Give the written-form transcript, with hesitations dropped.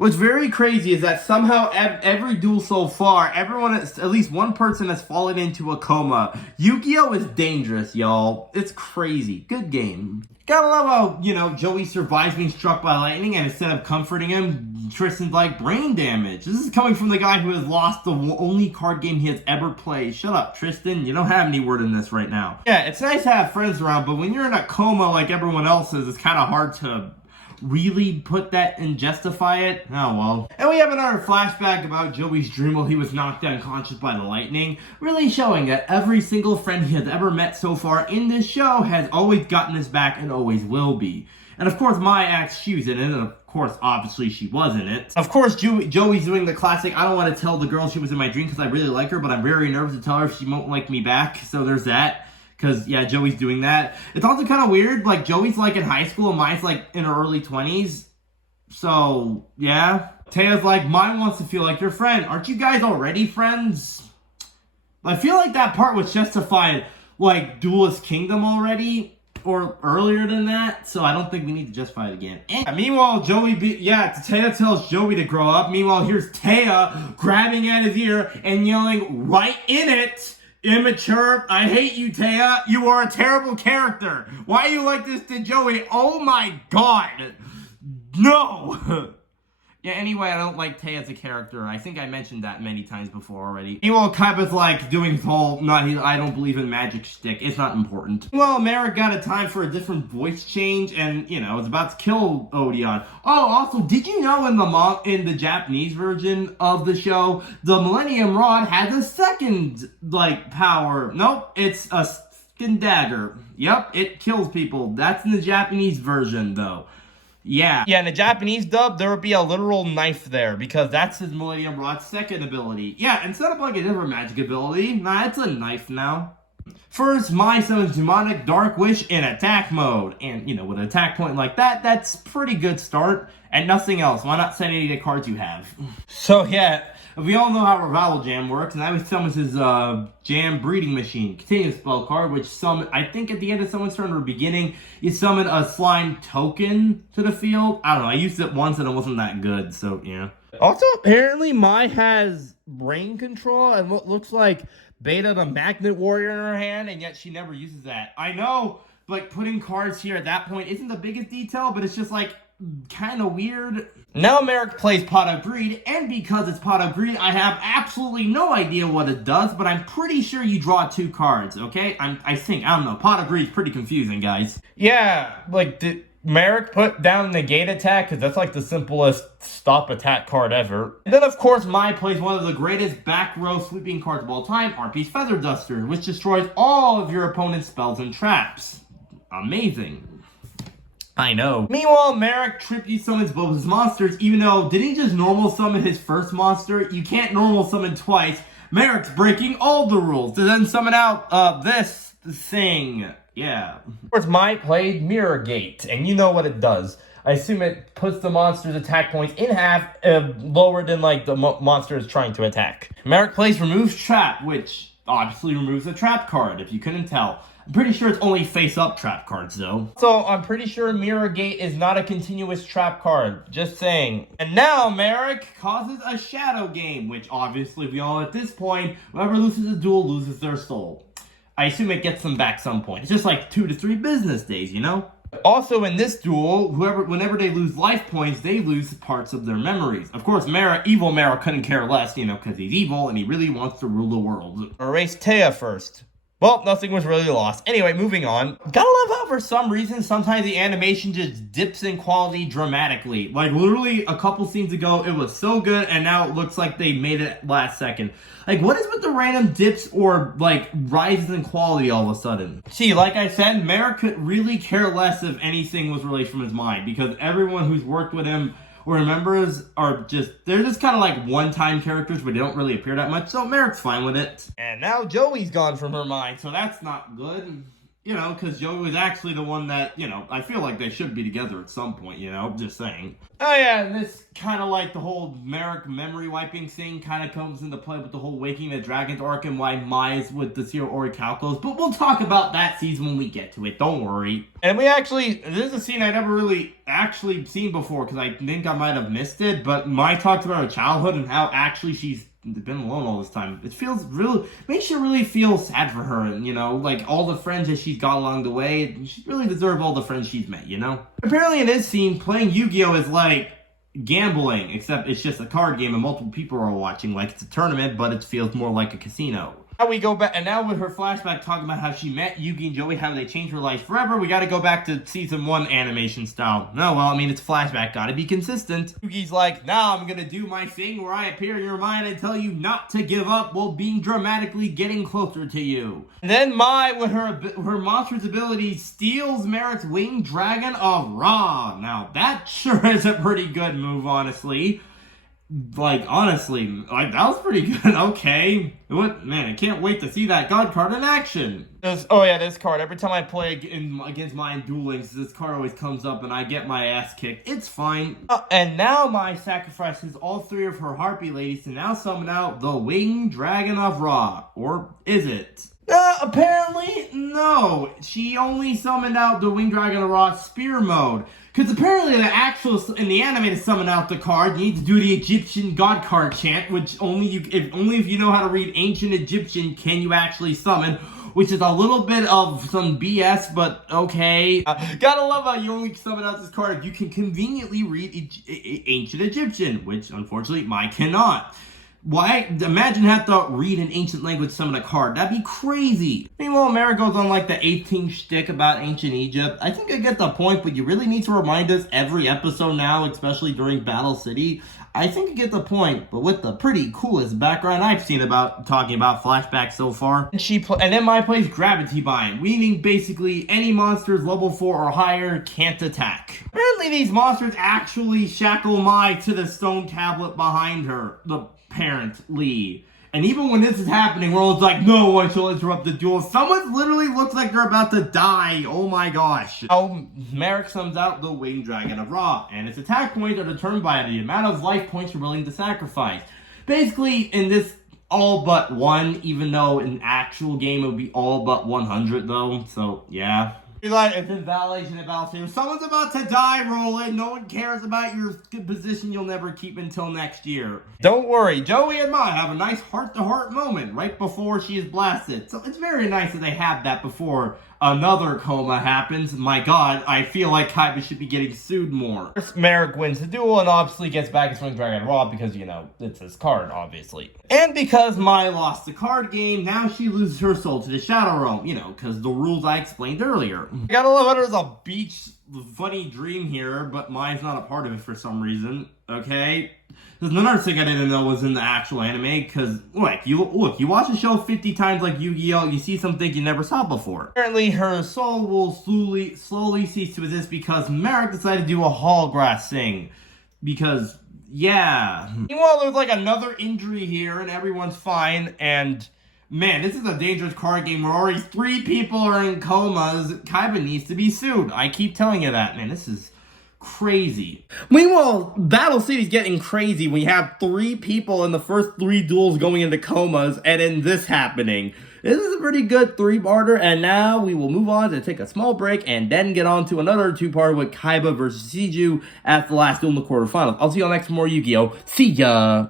What's very crazy is that somehow every duel so far, at least one person has fallen into a coma. Yugioh is dangerous, y'all. It's crazy. Good game. Gotta love how, Joey survives being struck by lightning, and instead of comforting him, Tristan's like, brain damage. This is coming from the guy who has lost the only card game he has ever played. Shut up, Tristan. You don't have any word in this right now. Yeah, it's nice to have friends around, but when you're in a coma like everyone else is, it's kind of hard to really put that and justify it. Oh well. And we have another flashback about Joey's dream while he was knocked unconscious by the lightning, really showing that every single friend he has ever met so far in this show has always gotten his back and always will be. And of course, my ex, she was in it, and of course, obviously, she was in it. Of course, Joey's doing the classic, I don't want to tell the girl she was in my dream because I really like her, but I'm very nervous to tell her if she won't like me back, so there's that. Because, yeah, Joey's doing that. It's also kind of weird. Like, Joey's, like, in high school and mine's, like, in her early 20s. So, yeah. Taya's like, mine wants to feel like your friend. Aren't you guys already friends? I feel like that part was justified, like, Duelist Kingdom already. Or earlier than that. So, I don't think we need to justify it again. And meanwhile, Taya tells Joey to grow up. Meanwhile, here's Taya grabbing at his ear and yelling right in it. Immature. I hate you, Taya. You are a terrible character. Why are you like this to Joey? Oh my god. No. Yeah, anyway, I don't like Taya as a character. I think I mentioned that many times before already. Meanwhile, Kaiba's like doing his whole, I don't believe in magic shtick. It's not important. Well, Marik got a time for a different voice change and, was about to kill Odeon. Oh, also, did you know in the Japanese version of the show, the Millennium Rod has a second, power? Nope, it's a skin dagger. Yep, it kills people. That's in the Japanese version, though. Yeah, in the Japanese dub, there would be a literal knife there, because that's his Millennium Rod's second ability. Yeah, instead of a different magic ability, nah, it's a knife now. First, Mai summons Demonic Dark Wish in attack mode. And, with an attack point like that, that's pretty good start. And nothing else. Why not send any of the cards you have? So, yeah, we all know how Revival Jam works, and that was summons his Jam Breeding Machine. Continuous spell card, which I think at the end of someone's turn or beginning, you summon a slime token to the field. I don't know, I used it once and it wasn't that good, so yeah. Also, apparently, Mai has brain control and what looks like Beta the Magnet Warrior in her hand, and yet she never uses that. I know, putting cards here at that point isn't the biggest detail, but it's just kind of weird. Now Marik plays Pot of Greed, and because it's Pot of Greed, I have absolutely no idea what it does, but I'm pretty sure you draw 2 cards, okay? I don't know, Pot of Greed is pretty confusing, guys. Yeah, did Marik put down Negate Attack? Because that's the simplest stop attack card ever. And then, of course, Mai plays one of the greatest back row sweeping cards of all time, RP's Feather Duster, which destroys all of your opponent's spells and traps. Amazing. I know. Meanwhile, Marik triply summons both his monsters, even though, didn't he just normal summon his first monster? You can't normal summon twice. Marik's breaking all the rules to then summon out, this thing. Yeah. Of course, Mai played Mirror Gate, and you know what it does. I assume it puts the monster's attack points in half, lower than, the monster is trying to attack. Marik plays Removes Trap, which obviously removes a trap card, if you couldn't tell. I'm pretty sure it's only face-up trap cards, though. So, I'm pretty sure Mirror Gate is not a continuous trap card. Just saying. And now, Marik causes a Shadow Game, which obviously we all know at this point, whoever loses a duel loses their soul. I assume it gets them back some point. It's just 2 to 3 business days, Also, in this duel, whenever they lose life points, they lose parts of their memories. Of course, evil Marik couldn't care less, because he's evil and he really wants to rule the world. Erase Taya first. Well, nothing was really lost. Anyway, moving on. Gotta love how for some reason, sometimes the animation just dips in quality dramatically. Literally, a couple scenes ago, it was so good, and now it looks like they made it last second. What is with the random dips or, rises in quality all of a sudden? See, like I said, Marik could really care less if anything was released from his mind, because everyone who's worked with him or remembers they're just kind of one-time characters, but they don't really appear that much, so Marik's fine with it. And now Joey's gone from her mind, so that's not good. You know, because Joey was actually the one that, I feel like they should be together at some point, just saying. Oh yeah, and this kind of like the whole Marik memory wiping thing kind of comes into play with the whole Waking the Dragons arc and why Mai's with the Zero Orichalcos, but we'll talk about that season when we get to it, don't worry. And this is a scene I never really actually seen before, because I think I might have missed it, but Mai talks about her childhood and how actually she's been alone all this time. It makes you really feel sad for her, and like all the friends that she's got along the way. She really deserves all the friends she's met, Apparently in this scene, playing Yu-Gi-Oh is like gambling, except it's just a card game and multiple people are watching. Like it's a tournament, but it feels more like a casino. Now we go back, and now with her flashback talking about how she met Yugi and Joey, how they changed her life forever, we gotta go back to season 1 animation style. No, well, I mean, it's flashback, gotta be consistent. Yugi's like, now I'm gonna do my thing where I appear in your mind and tell you not to give up while being dramatically getting closer to you. And then Mai, with her monster's ability, steals Marik's winged dragon of Ra. Now, that sure is a pretty good move, honestly. Like, honestly, like, that was pretty good. Okay. Man, I can't wait to see that God card in action. This card. Every time I play against Mai in Duel Links, this card always comes up and I get my ass kicked. It's fine. And now Mai sacrifices all 3 of her Harpy ladies to now summon out the Winged Dragon of Ra. Or is it? Apparently, no. She only summoned out the Winged Dragon of Ra Spear mode. Because apparently in the anime to summon out the card, you need to do the Egyptian God card chant, which only if you know how to read ancient Egyptian can you actually summon, which is a little bit of some BS, but okay. Gotta love how you only summon out this card if you can conveniently read ancient Egyptian, which unfortunately Mai cannot. Why? Imagine have to read an ancient language to summon a card. That'd be crazy. Meanwhile, Mara goes on like the 18th shtick about ancient Egypt. I think I get the point, but you really need to remind us every episode now, especially during Battle City. I think I get the point, but with the pretty coolest background I've seen about talking about flashbacks so far. And then Mai plays Gravity Bind, meaning basically any monsters level 4 or higher can't attack. Apparently these monsters actually shackle Mai to the stone tablet behind her, the parent Lee. And even when this is happening, we're all like, no one shall interrupt the duel. Someone literally looks like they're about to die. Oh my gosh. Marik summons out the Winged Dragon of Ra, and its attack points are determined by the amount of life points you're willing to sacrifice. Basically, in this all but 1, even though in actual game it would be all but 100 though. So, yeah. It's in Validation of Battle. Someone's about to die, Roland. No one cares about your position you'll never keep until next year. Don't worry, Joey and Mai have a nice heart-to-heart moment right before she is blasted. So it's very nice that they have that before another coma happens. My god, I feel like Kaiba should be getting sued more. First, Marik wins the duel and obviously gets back his Winged Dragon Raw because, it's his card, obviously. And because Mai lost the card game, now she loses her soul to the Shadow Realm, because the rules I explained earlier. I gotta love how there's a beach funny dream here, but Mai's not a part of it for some reason, okay? There's another thing I didn't know was in the actual anime, because, you watch the show 50 times like Yu-Gi-Oh!, you see something you never saw before. Apparently, her soul will slowly cease to exist because Marik decided to do a hallgrass thing. Because, yeah. Meanwhile, there's like another injury here, and everyone's fine, and man, this is a dangerous card game where already 3 people are in comas. Kaiba needs to be sued. I keep telling you that, man. This is crazy. Meanwhile, Battle City's getting crazy when you have 3 people in the first 3 duels going into comas, and then this happening. This is a pretty good 3-parter, and now we will move on to take a small break and then get on to another 2-parter with Kaiba versus Siju at the last duel in the quarterfinals. I'll see y'all next for more Yu-Gi-Oh! See ya!